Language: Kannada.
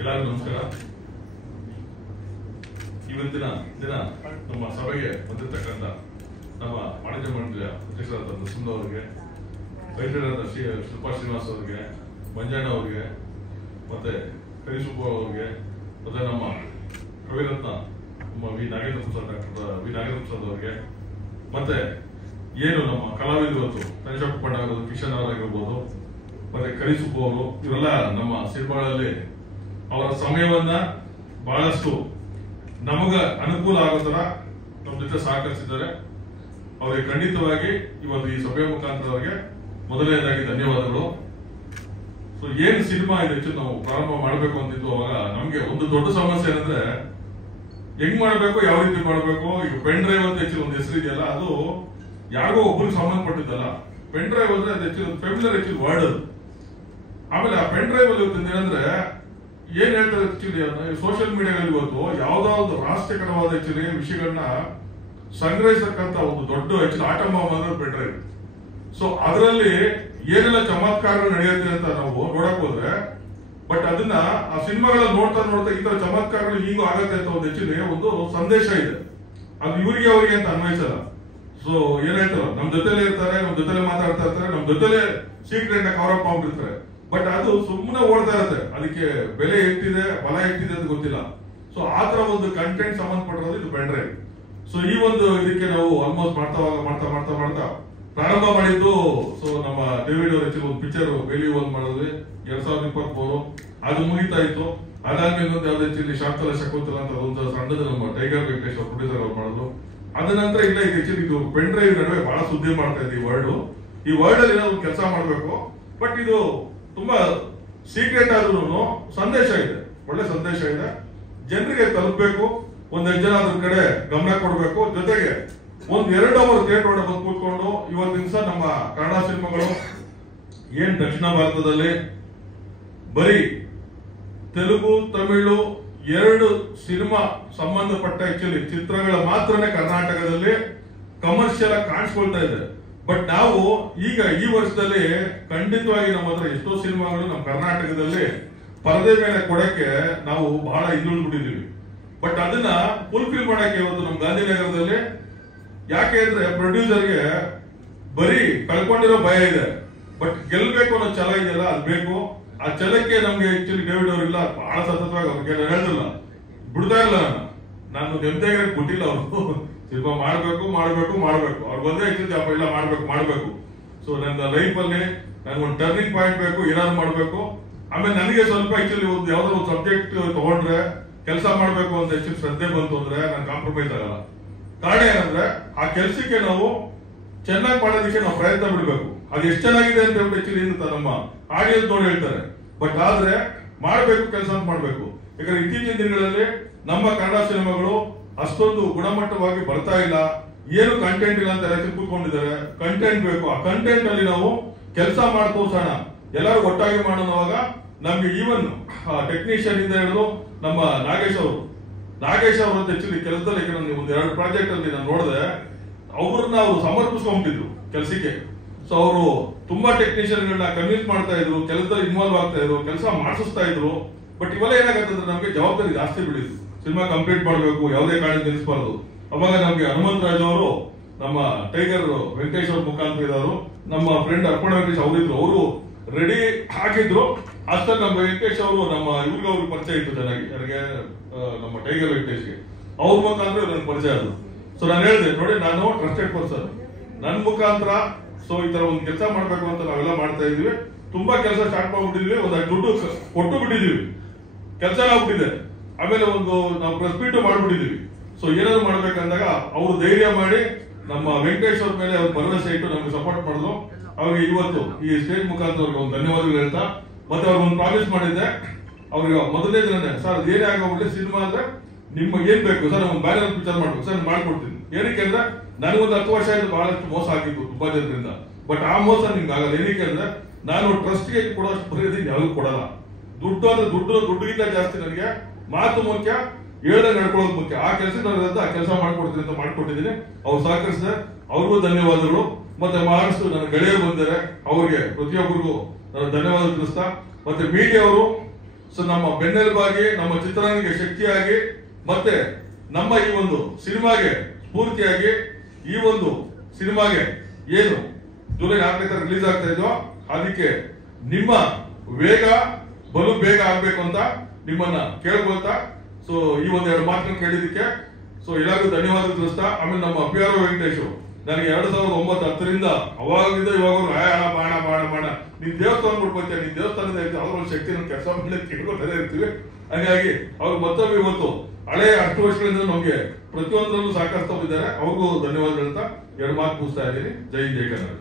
ಎಲ್ಲರಿಗೂ ನಮಸ್ಕಾರ. ಇವತ್ತಿನ ದಿನ ನಮ್ಮ ಸಭೆಗೆ ಬಂದಿರತಕ್ಕಂಥ ನಮ್ಮ ವಾಣಿಜ್ಯ ಮಂಡಳಿಯ ಅಧ್ಯಕ್ಷರಾದ ನರಸಿಂಹ ಅವರಿಗೆ, ವೈದ್ಯರಾದ ಶಿಲ್ಪಾ ಶ್ರೀನಿವಾಸ್ ಅವರಿಗೆ, ಮಂಜಣ್ಣ ಅವರಿಗೆ, ಮತ್ತೆ ಕರಿಸುಬ್ಬ ಅವರಿಗೆ, ಮತ್ತೆ ನಮ್ಮ ಕವಿರತ್ನ ನಮ್ಮ ಡಾಕ್ಟರ್ ವಿ ನಾಗೇಂದ್ರ ಪ್ರಸಾದ್ ಅವರಿಗೆ, ಮತ್ತೆ ಏನು ನಮ್ಮ ಕಲಾವಿದರು ಇವತ್ತು ತನಿಷಪ್ಪಣ್ಣ ಆಗಿರ್ಬೋದು, ಕಿಶನ್ ಅವರಾಗಿರ್ಬೋದು, ಮತ್ತೆ ಕರಿಸುಬ್ಬ ಅವರು, ಇವರೆಲ್ಲ ನಮ್ಮ ಸಿನಿಮಾಗಳಲ್ಲಿ ಅವರ ಸಮಯವನ್ನ ಬಹಳಷ್ಟು ನಮಗ ಅನುಕೂಲ ಆಗೋ ತರ ನಮ್ಮ ಜೊತೆ ಸಹಕರಿಸಿದ್ದಾರೆ. ಅವರಿಗೆ ಖಂಡಿತವಾಗಿ ಇವತ್ತು ಈ ಸಭೆಯ ಮುಖಾಂತರ ಅವರಿಗೆ ಮೊದಲನೇದಾಗಿ ಧನ್ಯವಾದಗಳು. ಸೊ ಏನ್ ಸಿನಿಮಾ ಇದೆ ನಾವು ಪ್ರಾರಂಭ ಮಾಡಬೇಕು ಅಂತಿದ್ದು, ಅವಾಗ ನಮ್ಗೆ ಒಂದು ದೊಡ್ಡ ಸಮಸ್ಯೆ ಏನಂದ್ರೆ ಹೆಂಗ್ ಮಾಡ್ಬೇಕು, ಯಾವ ರೀತಿ ಮಾಡ್ಬೇಕು. ಈಗ ಪೆನ್ ಡ್ರೈವ್ ಅಂತ ಹೆಚ್ಚು ಒಂದು ಹೆಸರು ಇದೆಯಲ್ಲ, ಅದು ಯಾರಿಗೋ ಒಬ್ಬರಿಗೆ ಸಂಬಂಧಪಟ್ಟಿದ್ದಲ್ಲ. ಪೆನ್ ಡ್ರೈವ್ ಅಂದ್ರೆ ಅದು ಹೆಚ್ಚು ಫೆಮಿಲಿಯರ್ ಹೆಚ್ಚು ವರ್ಡ್ ಅದು. ಆಮೇಲೆ ಆ ಪೆನ್ ಡ್ರೈವ್ ಅಲ್ಲಿ ಇವತ್ತಿನ ಏನಂದ್ರೆ ಏನ್ ಹೇಳ್ತಾರೆ ಆಕ್ಚುಲಿ ಸೋಷಿಯಲ್ ಮೀಡಿಯಾದಲ್ಲಿ ಇವತ್ತು ಯಾವ್ದಾವ್ದು ರಾಷ್ಟ್ರೀಯಕರವಾದ ಆಕ್ಚುಲಿ ವಿಷಯಗಳನ್ನ ಸಂಗ್ರಹಿಸಕ್ಕಂತ ಒಂದು ದೊಡ್ಡ ಆಕ್ಚುಲಿ ಆಟಮ್ ಬಾಂಬ್ ಅಂದ್ರೆ ಪೆನ್ ಡ್ರೈವ್. ಸೊ ಅದರಲ್ಲಿ ಏನೆಲ್ಲ ಚಮತ್ಕಾರಗಳು ನಡೆಯುತ್ತೆ ಅಂತ ನಾವು ನೋಡಕ್ ಹೋದ್ರೆ, ಬಟ್ ಅದನ್ನ ಆ ಸಿನಿಮಾಗಳಲ್ಲಿ ನೋಡ್ತಾ ನೋಡ್ತಾ ಈ ತರ ಚಮತ್ಕಾರಗಳು ಹೀಗೂ ಆಗತ್ತೆ ಅಂತ ಒಂದು ಆಕ್ಚುಲಿ ಒಂದು ಸಂದೇಶ ಇದೆ. ಅದು ಇವರಿಗೆ ಅವರಿಗೆ ಅಂತ ಅನ್ವಯಿಸಲ್ಲ. ಸೊ ಏನ್ ಹೇಳ್ತಾರ, ನಮ್ ಜೊತೆಲೆ ಇರ್ತಾರೆ, ನಮ್ ಜೊತೆಲೆ ಮಾತಾಡ್ತಾ ಇರ್ತಾರೆ, ನಮ್ ಜೊತೆಲೆ ಸೀಕ್ರೆಟ್ ಕವರ್ ಅಪ್ ಮಾಡ್ಬಿಡ್ತಾರೆ. ಬಟ್ ಅದು ಸುಮ್ಮನೆ ಓಡ್ತಾ ಇರುತ್ತೆ, ಅದಕ್ಕೆ ಬೆಲೆ ಎಷ್ಟಿದೆ, ಬಲ ಎಷ್ಟಿದೆ ಅಂತ ಗೊತ್ತಿಲ್ಲ. ಸೊ ಆತರ ಒಂದು ಕಂಟೆಂಟ್ ಸಂಬಂಧಪಟ್ಟಿರೋದು ಇದು ಪೆನ್ ಡ್ರೈವ್. ಸೊ ಈ ಒಂದು ಇದಕ್ಕೆ ನಾವು ಆಲ್ಮೋಸ್ಟ್ ಮಾಡ್ತಾ ಪ್ರಾರಂಭ ಮಾಡಿದ್ದು. ಸೊ ನಮ್ಮ ಡೇವಿಡ್ ಅವರ ಒಂದು ಪಿಕ್ಚರ್ ಬೇಲಿ ಒಂದು ಮಾಡಿದ್ವಿ 2023, ಅದು ಮುಗಿತಾ ಇತ್ತು. ಅದಾದ್ಮೇಲೆ ಇನ್ನೊಂದು ಯಾವ್ದು ಹೆಚ್ಚು ಶಾಂತಲ ಶಕುಂತಲ ಅಂತ ಒಂದು ಸಣ್ಣದು ನಮ್ಮ ಟೈಗರ್ ವೆಂಕಟೇಶ್ ಅವ್ರ ಪ್ರೊಡ್ಯೂಸರ್ ಅವ್ರು ಮಾಡಿದ್ರು. ಅದ ನಂತರ ಇಲ್ಲ ಈಗ ಹೆಚ್ಚು ಇದು ಪೆನ್ ಡ್ರೈವ್ ನಡುವೆ ಬಹಳ ಸುದ್ದಿ ಮಾಡ್ತಾ ಇದ್ದೆ. ಈ ವರ್ಡ್ ಅಲ್ಲಿ ನಾವು ಕೆಲಸ ಮಾಡ್ಬೇಕು, ಬಟ್ ಇದು ತುಂಬಾ ಸೀಕ್ರೆಟ್ ಆದ್ರೂ ಸಂದೇಶ ಇದೆ, ಒಳ್ಳೆ ಸಂದೇಶ ಇದೆ, ಜನರಿಗೆ ತಲುಪಬೇಕು. ಒಂದೆಷ್ಟು ಜನ ಅದ್ರ ಕಡೆ ಗಮನ ಕೊಡಬೇಕು. ಜೊತೆಗೆ ಒಂದ್ 2 ಅವರ್ ಥಿಯೇಟರ್ ಒಳಗೆ ಬಂದು ಕೂತ್ಕೊಂಡು ಇವತ್ತಿನ ದಿವಸ ನಮ್ಮ ಕನ್ನಡ ಸಿನಿಮಾಗಳು ಏನ್ ದಕ್ಷಿಣ ಭಾರತದಲ್ಲಿ ಬರೀ ತೆಲುಗು ತಮಿಳು 2 ಸಿನಿಮಾ ಸಂಬಂಧಪಟ್ಟ ಆಕ್ಚುಲಿ ಚಿತ್ರಗಳ ಮಾತ್ರನೇ ಕರ್ನಾಟಕದಲ್ಲಿ ಕಮರ್ಷಿಯಲ್ ಆಗಿ ಕಾಣಿಸ್ಕೊಳ್ತಾ ಇದೆ. ಬಟ್ ನಾವು ಈಗ ಈ ವರ್ಷದಲ್ಲಿ ಖಂಡಿತವಾಗಿ ನಮ್ಮ ಹತ್ರ ಎಷ್ಟೋ ಸಿನಿಮಾಗಳು ನಮ್ಮ ಕರ್ನಾಟಕದಲ್ಲಿ ಪರದೆ ಮೇಲೆ ಕೊಡಕ್ಕೆ ನಾವು ಬಹಳ ಹಿಂದುಳಿದ್ಬಿಟ್ಟಿದೀವಿ. ಬಟ್ ಅದನ್ನ ಫುಲ್ಫಿಲ್ ಮಾಡಕ್ಕೆ ಇವತ್ತು ನಮ್ಮ ಗಾಂಧಿನಗರದಲ್ಲಿ, ಯಾಕೆ ಅಂದ್ರೆ ಪ್ರೊಡ್ಯೂಸರ್ಗೆ ಬರೀ ಕಳ್ಕೊಂಡಿರೋ ಭಯ ಇದೆ, ಬಟ್ ಗೆಲ್ಬೇಕು ಅನ್ನೋ ಛಲ ಇದೆಯಲ್ಲ, ಅದು ಬೇಕು. ಆ ಛಲಕ್ಕೆ ನಮ್ಗೆ ಆಕ್ಚುಲಿ ಡೇವಿಡ್ ಅವರಿಲ್ಲ, ಬಹಳ ಸತತವಾಗಿ ಅವ್ರಿಗೆ ಹೇಳಿದ್ರಲ್ಲ, ಬಿಡ್ತಾ ಇಲ್ಲ. ನಾನು ನೆಮ್ಮದಿಯಾಗಿ ಬಿಟ್ಟಿಲ್ಲ. ಅವರು ಸಿನಿಮಾ ಮಾಡ್ಬೇಕು ಅವ್ರು ಬಂದ್ರೆ ಆಕ್ಚುಲಿ ಇಲ್ಲ ಮಾಡ್ಬೇಕು. ಸೊ ನನ್ನ ಲೈಫ್ ಅಲ್ಲಿ ನನ್ಗೊಂದು ಟರ್ನಿಂಗ್ ಪಾಯಿಂಟ್ ಬೇಕು, ಏನಾದ್ರು ಮಾಡ್ಬೇಕು. ಆಮೇಲೆ ನನಗೆ ಸ್ವಲ್ಪ ಆಕ್ಚುಲಿ ಒಂದು ಯಾವ್ದಾದ್ರು ಒಂದು ಸಬ್ಜೆಕ್ಟ್ ತಗೊಂಡ್ರೆ ಕೆಲಸ ಮಾಡ್ಬೇಕು ಅಂತ ಆಕ್ಚುಲಿ ಶ್ರದ್ಧೆ ಬಂತು ಅಂದ್ರೆ ನಾನು ಕಾಂಪ್ರಮೈಸ್ ಆಗಲ್ಲ. ಕಾರಣ ಏನಂದ್ರೆ ಆ ಕೆಲಸಕ್ಕೆ ನಾವು ಚೆನ್ನಾಗಿ ಮಾಡೋದಕ್ಕೆ ನಾವು ಪ್ರಯತ್ನ ಬಿಡ್ಬೇಕು. ಅದು ಎಷ್ಟು ಚೆನ್ನಾಗಿದೆ ಅಂತ ಹೇಳ್ಬಿಟ್ಟು ಆಕ್ಚುಲಿ ನಮ್ಮ ಆಡಿಯನ್ಸ್ ನೋಡಿ ಹೇಳ್ತಾರೆ. ಬಟ್ ಆದ್ರೆ ಮಾಡ್ಬೇಕು, ಕೆಲಸ ಅಂತ ಮಾಡ್ಬೇಕು. ಯಾಕಂದ್ರೆ ಇತ್ತೀಚಿನ ದಿನಗಳಲ್ಲಿ ನಮ್ಮ ಕನ್ನಡ ಸಿನಿಮಾಗಳು ಅಷ್ಟೊಂದು ಗುಣಮಟ್ಟವಾಗಿ ಬರ್ತಾ ಇಲ್ಲ. ಏನು ಕಂಟೆಂಟ್ ಇಲ್ಲ ಅಂತ ರೈತರು ಕೂತ್ಕೊಂಡಿದ್ದಾರೆ. ಕಂಟೆಂಟ್ ಬೇಕು. ಆ ಕಂಟೆಂಟ್ ಅಲ್ಲಿ ನಾವು ಕೆಲಸ ಮಾಡಿ ತೋರ್ಸೋಣ, ಎಲ್ಲರೂ ಒಟ್ಟಾಗಿ ಮಾಡೋಣವಾಗ ನಮ್ಗೆ ಈವನ್ ಟೆಕ್ನಿಷಿಯನ್ ಇಂದ ಹಿಡಿದು ನಮ್ಮ ನಾಗೇಶ್ ಅವರು ಆಕ್ಚುಲಿ ಕೆಲಸದಲ್ಲಿ ಒಂದು 2 ಪ್ರಾಜೆಕ್ಟ್ ಅಲ್ಲಿ ನಾನು ನೋಡಿದೆ, ಅವ್ರನ್ನ ಅವರು ಸಮರ್ಪಿಸ್ಕೊಂಡ್ಬಿಟ್ಟಿದ್ರು ಕೆಲಸಕ್ಕೆ. ಸೊ ಅವರು ತುಂಬಾ ಟೆಕ್ನಿಷಿಯನ್ ಗಳನ್ನ ಕನ್ವಿನ್ಸ್ ಮಾಡ್ತಾ ಇದ್ರು, ಕೆಲಸದಲ್ಲಿ ಇನ್ವಾಲ್ವ್ ಆಗ್ತಾ ಇದ್ರು, ಕೆಲಸ ಮಾಡಿಸ್ತಾ ಇದ್ರು. ಬಟ್ ಇವೆಲ್ಲ ಏನಾಗತ್ತಂದ್ರೆ ನಮ್ಗೆ ಜವಾಬ್ದಾರಿ ಜಾಸ್ತಿ ಬೆಳೀತು. ಸಿನಿಮಾ ಕಂಪ್ಲೀಟ್ ಮಾಡಬೇಕು, ಯಾವುದೇ ಕಾರಣಕ್ಕೆ ನಿಲ್ಲಿಸಬಾರ್ದು. ಅವಾಗ ನಮ್ಗೆ ಹನುಮಂತ ರಾಜ್ ಅವರು ನಮ್ಮ ಟೈಗರ್ ವೆಂಕಟೇಶ್ ಅವ್ರ ಮುಖಾಂತರ ಇದ್ದವರು, ನಮ್ಮ ಫ್ರೆಂಡ್ ಅರ್ಪಣ ವೆಂಕಟೇಶ್ ಅವರಿದ್ರು, ಅವರು ರೆಡಿ ಹಾಕಿದ್ರು. ಅಷ್ಟಲ್ಲಿ ನಮ್ಮ ವೆಂಕಟೇಶ್ ಅವರು ನಮ್ಮ ಅವ್ರಿಗೆ ಪರಿಚಯ ಇತ್ತು ಚೆನ್ನಾಗಿ, ಯಾರಿಗೆ ನಮ್ಮ ಟೈಗರ್ ವೆಂಕಟೇಶ್ಗೆ ಅವ್ರ ಮುಖಾಂತರ ನನ್ ಪರಿಚಯ ಆದ್ರು. ಸೊ ನಾನು ಹೇಳಿದೆ, ನೋಡಿ ನಾನು ಟ್ರಸ್ಟೆಡ್ ಪರ್ಸನ್, ನನ್ನ ಮುಖಾಂತರ ಸೊ ಈ ತರ ಒಂದು ಕೆಲಸ ಮಾಡ್ಬೇಕು ಅಂತ ನಾವೆಲ್ಲ ಮಾಡ್ತಾ ಇದೀವಿ. ತುಂಬಾ ಕೆಲಸ ಸ್ಟಾರ್ಟ್ ಮಾಡ್ಬಿಟ್ಟಿದ್ವಿ, ಒಂದಷ್ಟು ದುಡ್ಡು ಕೊಟ್ಟು ಬಿಟ್ಟಿದೀವಿ, ಕೆಲಸ ಆಗ್ಬಿಟ್ಟಿದೆ. ಆಮೇಲೆ ಒಂದು ನಾವು ಪ್ರೆಸ್ ಮೀಟ್ ಮಾಡ್ಬಿಟ್ಟಿದೀವಿ. ಸೊ ಏನಾದ್ರು ಮಾಡ್ಬೇಕಂದಾಗ ಅವರು ಧೈರ್ಯ ಮಾಡಿ ನಮ್ಮ ವೆಂಕಟೇಶ್ ಅವ್ರ ಮೇಲೆ ಅವ್ರ ಭರವಸೆ ಇಟ್ಟು ನಮ್ಗೆ ಸಪೋರ್ಟ್ ಮಾಡಿದ್ರು. ಅವ್ರಿಗೆ ಇವತ್ತು ಈ ಸ್ಟೇಜ್ ಮುಖಾಂತರ ಅವ್ರಿಗೆ ಒಂದು ಧನ್ಯವಾದಗಳು ಹೇಳ್ತಾ, ಮತ್ತೆ ಅವ್ರಿಗೆ ಒಂದು ಪ್ರಾಮಿಸ್ ಮಾಡಿದ್ದೆ ಅವ್ರಿಗೆ ಮೊದಲನೇ ದಿನನೇ, ಸರ್ ಅದೇನೇ ಆಗೋಗ್ಬಿಟ್ಟು ಸಿನಿಮಾ ಅಂದ್ರೆ ನಿಮ್ಗೆ ಏನ್ ಬೇಕು ಸರ್, ಒಂದು ಬ್ಯಾನರ್ ಪಿಕ್ಚರ್ ಮಾಡ್ಬೇಕು ಸರ್, ಮಾಡ್ಕೊಡ್ತೀನಿ. ಏನಕ್ಕೆ ಅಂದ್ರೆ ನನಗೊಂದು 10 ವರ್ಷ ಆಯ್ತು ಬಹಳಷ್ಟು ಮೋಸ ಆಗಿತ್ತು ತುಂಬಾ ಜನರಿಂದ. ಬಟ್ ಆ ಮೋಸ ನಿಮ್ಗೆ ಆಗಲ್ಲ. ಏನಕ್ಕೆ ಅಂದ್ರೆ ನಾನು ಟ್ರಸ್ಟ್ಗೆ ಕೊಡೋಷ್ಟು ಪರಿಸ್ಥಿತಿ ಯಾವ್ದು ಕೊಡಲ್ಲ. ದುಡ್ಡು ಅಂದ್ರೆ ದುಡ್ಡುಗಿಂತ ಜಾಸ್ತಿ ನನಗೆ ಮಾತು ಮುಖ್ಯ, ಹೇಳ್ದಂಗೆ ನಡ್ಕೊಳ್ಳೋದು ಮುಖ್ಯ. ಆ ಕೆಲಸ ಆ ಕೆಲಸ ಮಾಡ್ಕೊಡ್ತೀನಿ ಅಂತ ಮಾಡ್ಕೊಟ್ಟಿದ್ದೀನಿ. ಅವ್ರು ಸಹಕರಿಸಿದೆ, ಅವ್ರಿಗೂ ಧನ್ಯವಾದಗಳು. ಮತ್ತೆ ಮಹಾರಾಷ್ಟ್ರ ನನ್ನ ಗೆಳೆಯರು ಬಂದಿದ್ದಾರೆ, ಅವ್ರಿಗೆ ಪ್ರತಿಯೊಬ್ಬರಿಗೂ ನಾನು ಧನ್ಯವಾದ ತಿಳಿಸ್ತಾ, ಮತ್ತೆ ಮೀಡಿಯಾ ಅವರು ಸೊ ನಮ್ಮ ಬೆನ್ನೆಲುಬಾಗಿ, ನಮ್ಮ ಚಿತ್ರರಂಗಕ್ಕೆ ಶಕ್ತಿಯಾಗಿ, ಮತ್ತೆ ನಮ್ಮ ಈ ಒಂದು ಸಿನಿಮಾಗೆ ಸ್ಫೂರ್ತಿಯಾಗಿ, ಈ ಒಂದು ಸಿನಿಮಾಗೆ ಏನು ಜುಲೈ 4ನೇ ತಾರೀಕು ರಿಲೀಸ್ ಆಗ್ತಾ ಇದೆಯೋ ಅದಕ್ಕೆ ನಿಮ್ಮ ವೇಗ ಬಲು ಬೇಗ ಆಗ್ಬೇಕು ಅಂತ ನಿಮ್ಮನ್ನ ಕೇಳ್ಕೊಳ್ತಾ, ಸೊ ಈ ಒಂದೆರಡು ಮಾತನ್ನು ಕೇಳಿದಕ್ಕೆ ಸೊ ಎಲ್ಲರಿಗೂ ಧನ್ಯವಾದ ತಿಳಿಸ್ತಾ, ಆಮೇಲೆ ನಮ್ಮ ಅಭಿಯಾರ ವೆಂಕಟೇಶ್ ನನಗೆ 2009-10ರಿಂದ ಅವಾಗಿಂದ ಇವಾಗ ಬಾಣ ನಿನ್ ದೇವಸ್ಥಾನ ಬಿಡ್ಕೊಳ್ತೇನೆ, ನಿನ್ ದೇವಸ್ಥಾನದ ಅವ್ರ ಶಕ್ತಿನ ಕೆಲಸ ಮಾಡಿ ಕೇಳ್ಕೊಳ್ತಾನೆ ಇರ್ತೀವಿ. ಹಾಗಾಗಿ ಅವ್ರು ಮತ್ತೊಮ್ಮೆ ಇವತ್ತು ಹಳೆಯ 10 ವರ್ಷಗಳಿಂದ ನಮ್ಗೆ ಪ್ರತಿಯೊಂದರಲ್ಲೂ ಸಾಕಷ್ಟು ಇದ್ದಾರೆ. ಅವ್ರಿಗೂ ಧನ್ಯವಾದಗಳಂತ ಎರಡು ಮಾತು ಮುಗಿಸ್ತಾ ಇದ್ದೀನಿ. ಜೈ ಕರ್ನಾಟಕ.